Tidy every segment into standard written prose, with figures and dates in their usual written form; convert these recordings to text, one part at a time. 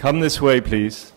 Come this way, please.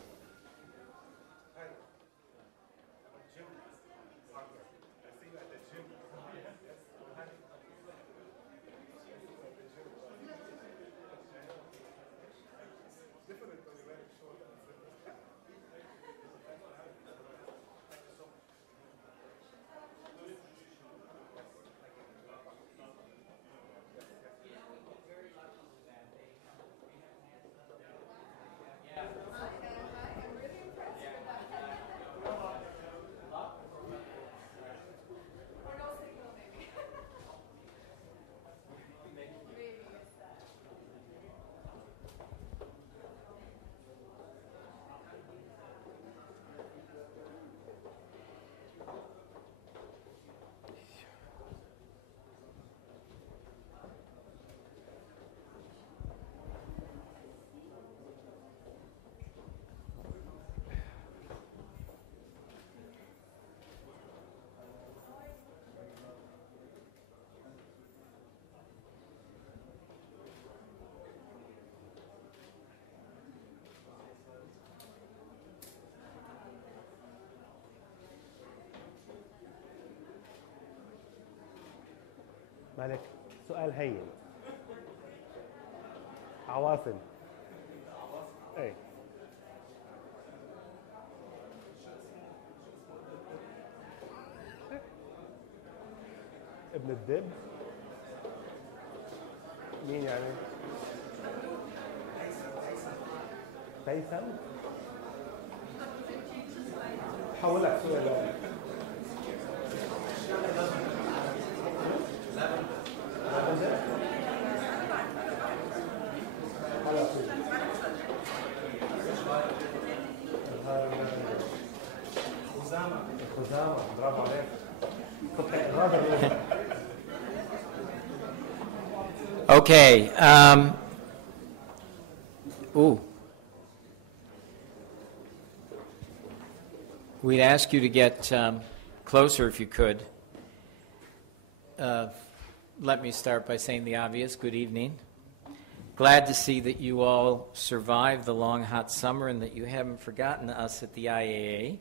مالك سؤال هين عواصم اي ابن الدب مين يعني هيثم حولك سؤال خزامة برافو عليك Okay. We'd ask you to get closer if you could. Let me start by saying the obvious. Good evening. Glad to see that you all survived the long, hot summer and that you haven't forgotten us at the IAA.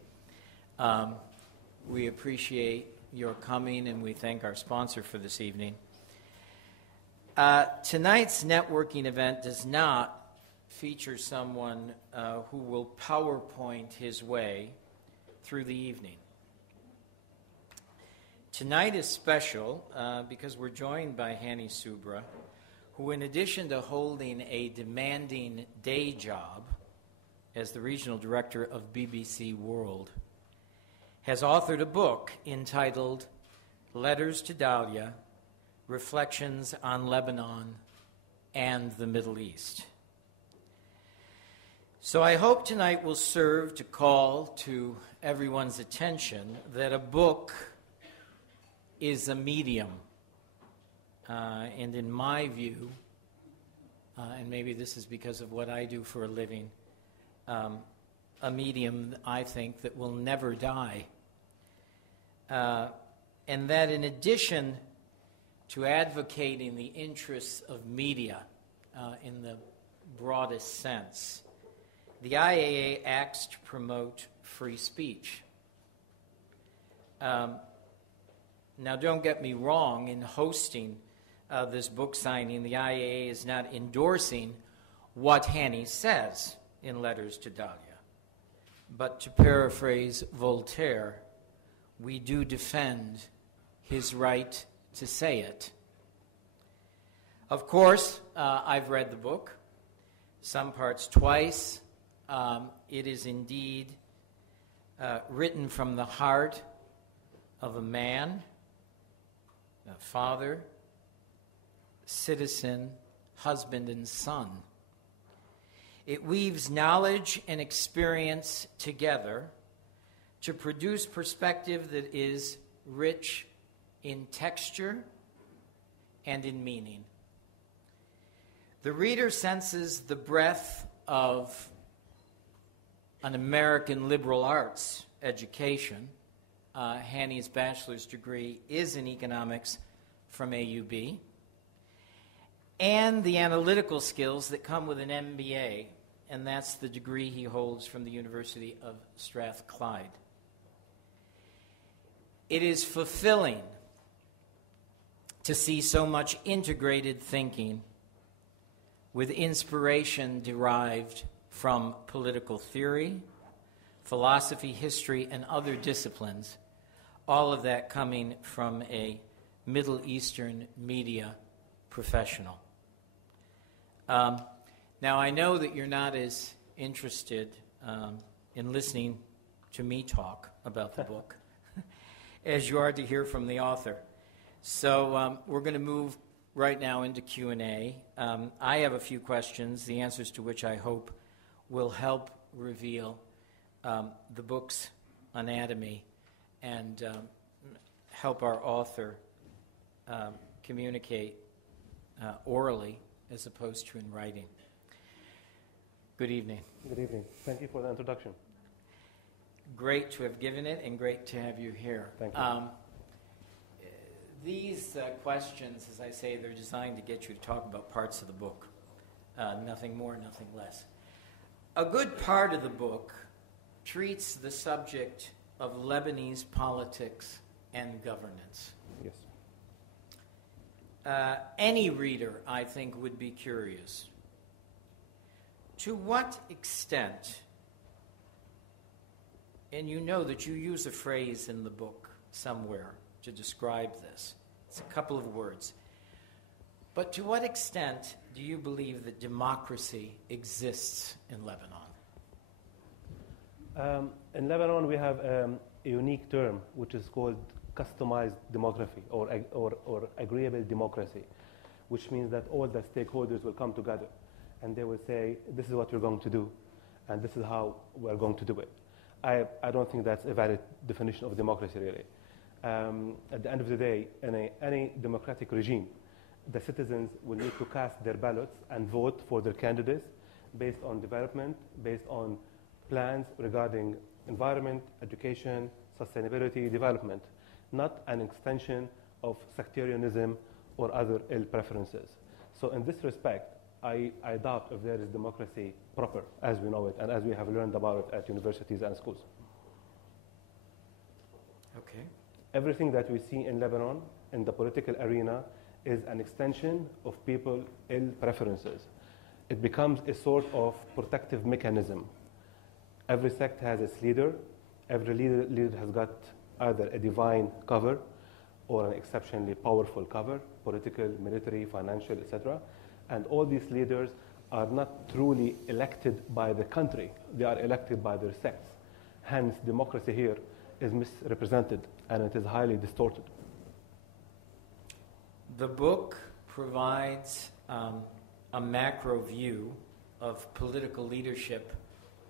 We appreciate your coming, and we thank our sponsor for this evening. Tonight's networking event does not feature someone who will PowerPoint his way through the evening. Tonight is special because we're joined by Hani Soubra, who, in addition to holding a demanding day job as the regional director of BBC World, has authored a book entitled Letters to Dalia, Reflections on Lebanon and the Middle East. So I hope tonight will serve to call to everyone's attention that a book is a medium. And in my view, and maybe this is because of what I do for a living, a medium, I think, that will never die. And that in addition to advocating the interests of media in the broadest sense, the IAA acts to promote free speech. Now, don't get me wrong, in hosting this book signing, the IAA is not endorsing what Hani says in Letters to Dalia. But to paraphrase Voltaire, we do defend his right to say it. Of course, I've read the book, some parts twice. It is indeed written from the heart of a man, a father, citizen, husband, and son. It weaves knowledge and experience together to produce perspective that is rich in texture and in meaning. The reader senses the breadth of an American liberal arts education. Hani's bachelor's degree is in economics from AUB, and the analytical skills that come with an MBA and that's the degree he holds from the University of Strathclyde. It is fulfilling to see so much integrated thinking with inspiration derived from political theory, philosophy, history, and other disciplines, all of that coming from a Middle Eastern media professional. Now, I know that you're not as interested in listening to me talk about the book as you are to hear from the author. So we're going to move right now into Q&A. I have a few questions, the answers to which I hope will help reveal the book's anatomy and help our author communicate orally as opposed to in writing. Good evening. Good evening. Thank you for the introduction. Great to have given it and great to have you here. Thank you. These questions, as I say, they're designed to get you to talk about parts of the book. Nothing more, nothing less. A good part of the book treats the subject of Lebanese politics and governance. Yes. Any reader, I think, would be curious. To what extent, and you know that you use a phrase in the book somewhere to describe this. It's a couple of words. But to what extent do you believe that democracy exists in Lebanon? In Lebanon, we have a unique term which is called customized demography or agreeable democracy, which means that all the stakeholders will come together and they will say, this is what we're going to do, and this is how we're going to do it. I don't think that's a valid definition of democracy, really. At the end of the day, in any democratic regime, the citizens will need to cast their ballots and vote for their candidates based on development, based on plans regarding environment, education, sustainability, development, not an extension of sectarianism or other ill preferences. So in this respect, I doubt if there is democracy proper as we know it and as we have learned about it at universities and schools. Okay. Everything that we see in Lebanon in the political arena is an extension of people's ill preferences. It becomes a sort of protective mechanism. Every sect has its leader. Every leader has got either a divine cover or an exceptionally powerful cover, political, military, financial, etc. And all these leaders are not truly elected by the country. They are elected by their sects. Hence, democracy here is misrepresented and it is highly distorted. The book provides a macro view of political leadership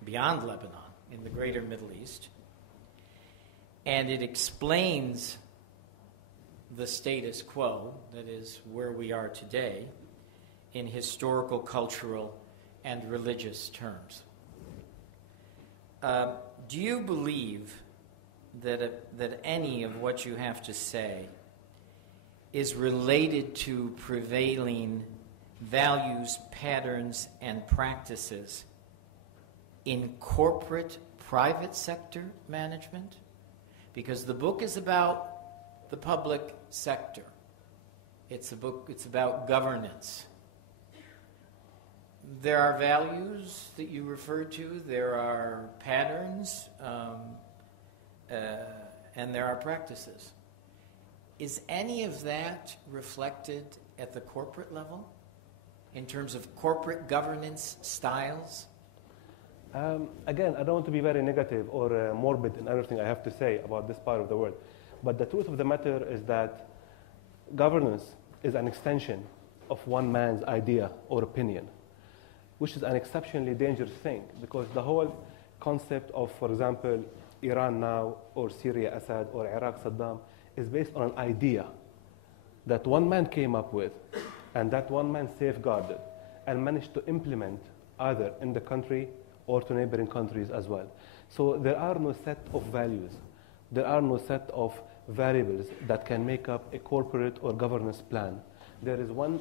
beyond Lebanon in the greater Middle East, and it explains the status quo, that is, where we are today, in historical, cultural, and religious terms. Do you believe that any of what you have to say is related to prevailing values, patterns, and practices in corporate private sector management? Because the book is about the public sector. It's about governance. There are values that you refer to, there are patterns, and there are practices. Is any of that reflected at the corporate level in terms of corporate governance styles? Again, I don't want to be very negative or morbid in everything I have to say about this part of the world. But the truth of the matter is that governance is an extension of one man's idea or opinion, which is an exceptionally dangerous thing because the whole concept of, for example, Iran now or Syria Assad or Iraq Saddam is based on an idea that one man came up with and that one man safeguarded and managed to implement either in the country or to neighboring countries as well. So there are no set of values. There are no set of variables that can make up a corporate or governance plan. There is one